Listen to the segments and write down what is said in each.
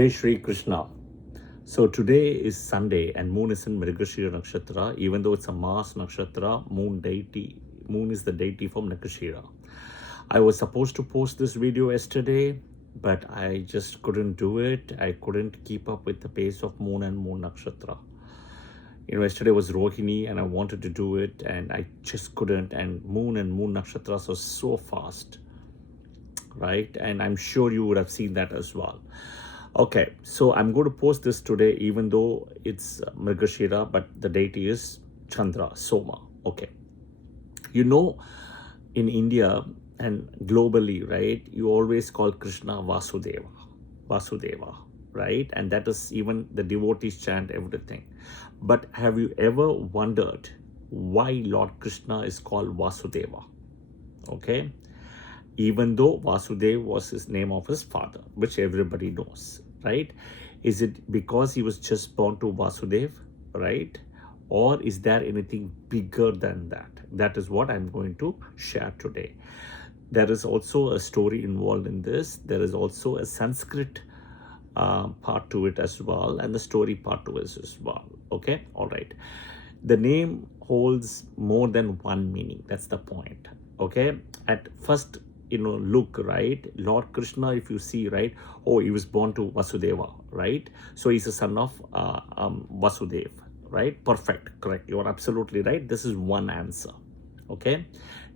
Jai Shri Krishna. So today is Sunday and moon is in Mrigashira Nakshatra. Even though it's a Mars Nakshatra, moon is the deity from Mrigashira. I was supposed to post this video yesterday, but I just couldn't do it. I couldn't keep up with the pace of moon and moon Nakshatra. Yesterday was Rohini and I wanted to do it and I just couldn't. And moon Nakshatras are so fast, right? And I'm sure you would have seen that as well. Okay, so I'm going to post this today, even though it's Mrigashira, but the deity is Chandra, Soma. Okay. In India and globally, right, you always call Krishna Vasudeva, right? And that is even the devotees chant everything. But have you ever wondered why Lord Krishna is called Vasudeva? Okay. Even though Vasudeva was his name of his father, which everybody knows, right? Is it because he was just born to Vasudeva, right? Or is there anything bigger than that? That is what I'm going to share today. There is also a story involved in this. There is also a Sanskrit part to it as well, and the story part to it as well. Okay, all right. The name holds more than one meaning. That's the point. Okay, at first look, right, Lord Krishna, if you see, right, oh, he was born to Vasudeva, right? So he's a son of Vasudeva, right? Perfect, correct, you are absolutely right. This is one answer. Okay,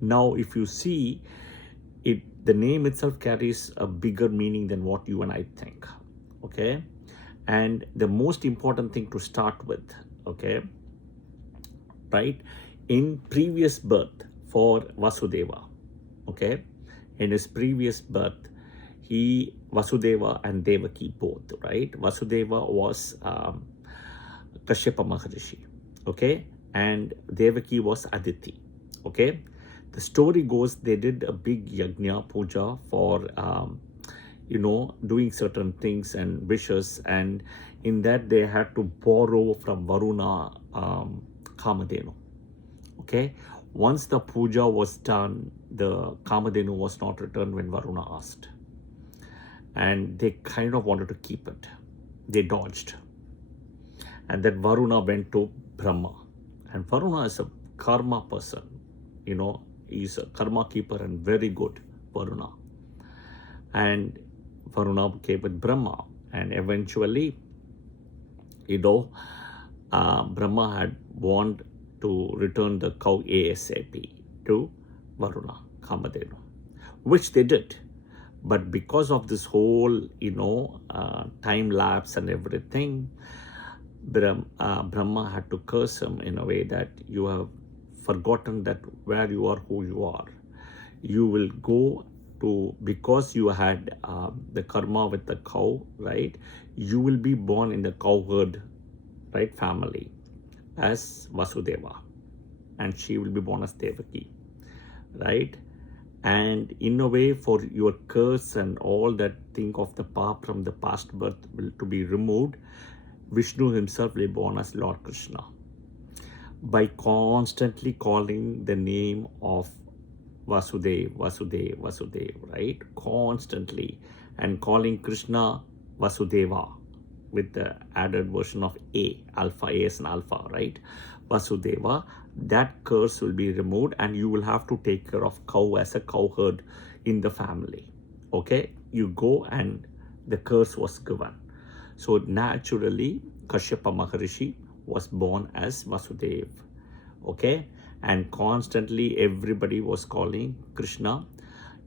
now if you see it, the name itself carries a bigger meaning than what you and I think. Okay, and the most important thing to start with, okay, right, in previous birth for Vasudeva, okay, in his previous birth, Vasudeva and Devaki both, right? Vasudeva was Kashyapa Maharishi, okay, and Devaki was Aditi, okay. The story goes they did a big yajna puja for doing certain things and wishes, and in that they had to borrow from Varuna Kamadhenu, okay. Once the puja was done, the Kamadhenu was not returned when Varuna asked. And they kind of wanted to keep it. They dodged. And then Varuna went to Brahma. And Varuna is a karma person. He's a karma keeper and very good, Varuna. And Varuna came with Brahma. And eventually, Brahma had warned to return the cow ASAP to Varuna, Kamadhenu, which they did. But because of this whole, time lapse and everything, Brahma had to curse him in a way that you have forgotten that where you are, who you are. You will go to, because you had the karma with the cow, right? You will be born in the cow herd, right, family, as Vasudeva, and she will be born as Devaki, right? And in a way, for your curse and all that thing of the path from the past birth to be removed, Vishnu himself will be born as Lord Krishna. By constantly calling the name of Vasudeva, right? Constantly, and calling Krishna Vasudeva with the added version of alpha, as and alpha, right? Vasudeva, that curse will be removed and you will have to take care of cow as a cow herd in the family. Okay, you go and the curse was given. So naturally, Kashyapa Maharishi was born as Vasudeva. Okay, and constantly everybody was calling Krishna,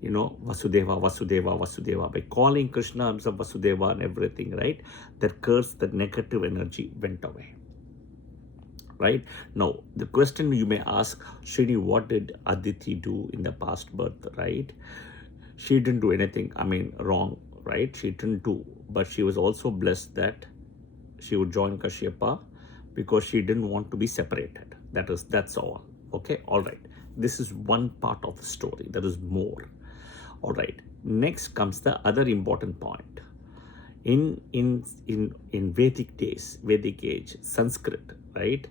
Vasudeva. By calling Krishna as Vasudeva and everything, right? That curse, that negative energy went away. Right? Now, the question you may ask, Srini, what did Aditi do in the past birth, right? She didn't do anything, wrong, right? She didn't do, but she was also blessed that she would join Kashyapa because she didn't want to be separated. That's all. Okay, all right. This is one part of the story. There is more. All right. Next comes the other important point. In Vedic days, Vedic age, Sanskrit, right?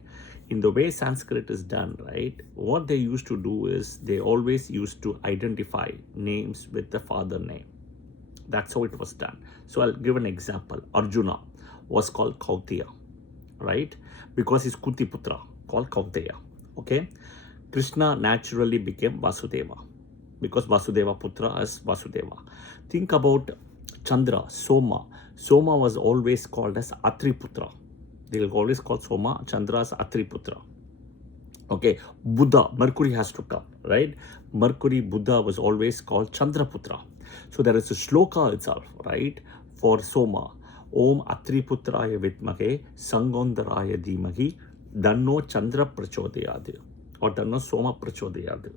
In the way Sanskrit is done, right? What they used to do is they always used to identify names with the father name. That's how it was done. So I'll give an example. Arjuna was called Kautiya, right? Because he's Kutiputra, called Kautiya. Okay? Krishna naturally became Vasudeva because Vasudeva Putra is Vasudeva. Think about Chandra, Soma. Soma was always called as Atriputra. They will always call Soma, Chandra as Atriputra. Okay, Buddha, Mercury has to come, right? Mercury, Buddha was always called Chandraputra. So there is a shloka itself, right? For Soma. Om Atriputraya Vitmahe Sangondaraya Dhimahi Danno Chandra Prachodayad or Danno Soma Prachodayad.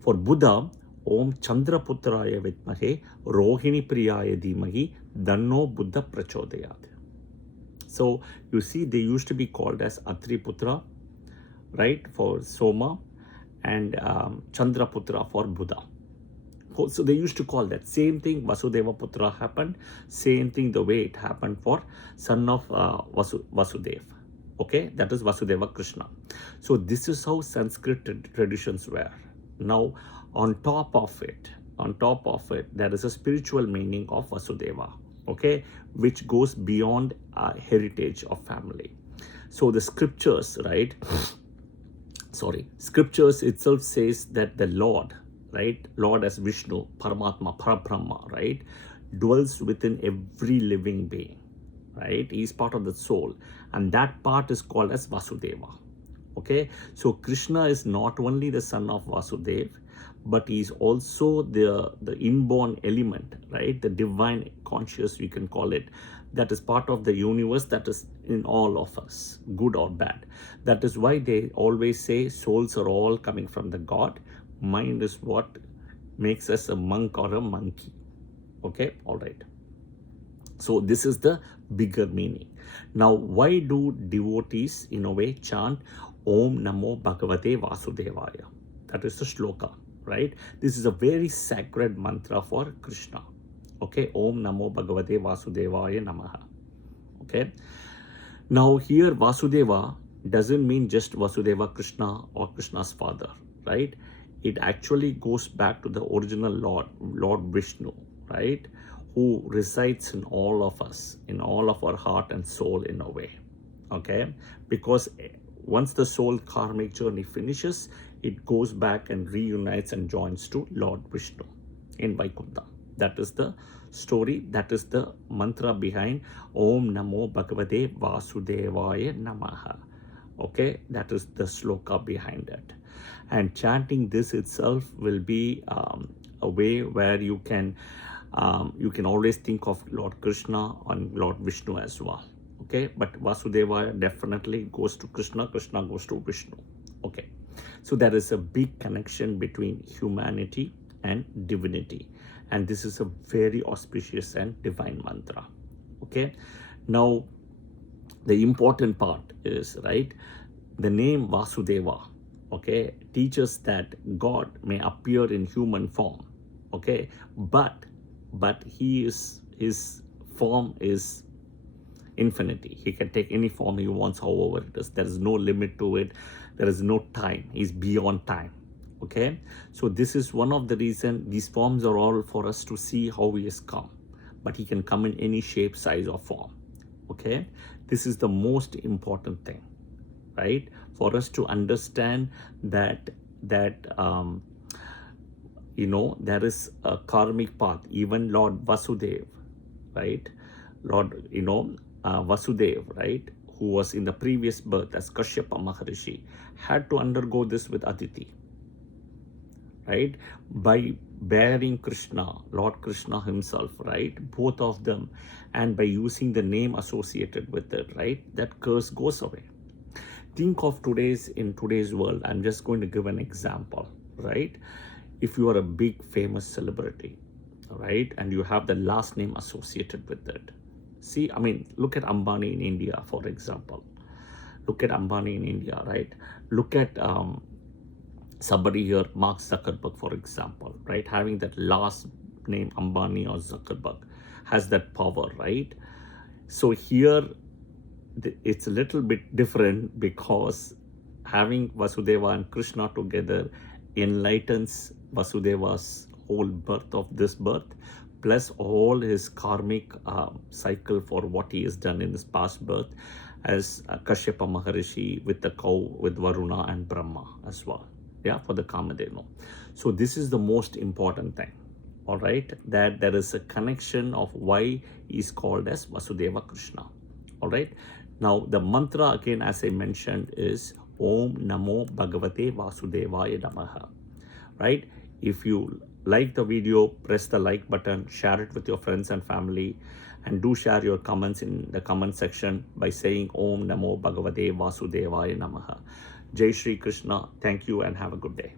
For Buddha, Om Chandraputraya Vitmahe Rohini Priyaya Dhimahi Danno Buddha Prachodayad. So you see, they used to be called as Atriputra, right, for Soma, and Chandraputra for Buddha. So they used to call that. Same thing, Vasudeva Putra happened. Same thing the way it happened for son of Vasudeva. Okay, that is Vasudeva Krishna. So this is how Sanskrit traditions were. Now, on top of it, there is a spiritual meaning of Vasudeva, okay, which goes beyond heritage of family. So the scriptures, right? Scriptures itself says that the Lord, right? Lord as Vishnu, Paramatma, Parabrahma, right? Dwells within every living being, right? He is part of the soul. And that part is called as Vasudeva. Okay? So Krishna is not only the son of Vasudeva, but he is also the inborn element, right? The divine conscious, we can call it, that is part of the universe that is in all of us, good or bad. That is why they always say souls are all coming from the God. Mind is what makes us a monk or a monkey. Okay, all right. So this is the bigger meaning. Now, why do devotees in a way chant Om Namo Bhagavate Vasudevaya? That is the shloka, right? This is a very sacred mantra for Krishna. Okay, Om Namo Bhagavate Vasudevaya Namaha. Okay. Now here Vasudeva doesn't mean just Vasudeva Krishna or Krishna's father, right? It actually goes back to the original Lord Vishnu, right? Who resides in all of us, in all of our heart and soul in a way. Okay? Because once the soul karmic journey finishes, it goes back and reunites and joins to Lord Vishnu in Vaikuntha. That is the story, that is the mantra behind Om Namo Bhagavate Vasudevaya Namaha. Okay, that is the shloka behind it. And chanting this itself will be a way where you can always think of Lord Krishna and Lord Vishnu as well. Okay, but Vasudeva definitely goes to Krishna, Krishna goes to Vishnu. Okay, so there is a big connection between humanity and divinity. And this is a very auspicious and divine mantra. Okay, now the important part is, right, the name Vasudeva, okay, teaches that God may appear in human form, okay, but his form is infinity. He can take any form he wants, however it is. There is no limit to it. There is no time. He's beyond time. Okay, so this is one of the reasons these forms are all for us to see how he has come, but he can come in any shape, size or form. Okay, this is the most important thing, right, for us to understand that there is a karmic path. Even Lord Vasudeva, right, Vasudeva, right, who was in the previous birth as Kashyapa Maharishi, had to undergo this with Aditi, right, by bearing Krishna, Lord Krishna himself, right, both of them, and by using the name associated with it, right, that curse goes away. Think of in today's world. I'm just going to give an example, right? If you are a big famous celebrity, right, and you have the last name associated with it. See, I mean, look at Ambani in India, for example. Look at Ambani in India, right? Look at somebody here, Mark Zuckerberg, for example, right? Having that last name, Ambani or Zuckerberg, has that power, right? So here, it's a little bit different because having Vasudeva and Krishna together enlightens Vasudeva's whole birth of this birth, plus all his karmic cycle for what he has done in his past birth as Kashyapa Maharishi with the cow, with Varuna and Brahma as well. Yeah, for the Kamadhenu. So this is the most important thing. All right, that there is a connection of why he is called as Vasudeva Krishna. All right, now the mantra again, as I mentioned, is Om Namo Bhagavate Vasudevaya Namaha. Right, if you like the video, press the like button, share it with your friends and family, and do share your comments in the comment section by saying Om Namo Bhagavate Vasudevaya Namaha. Jai Shri Krishna. Thank you and have a good day.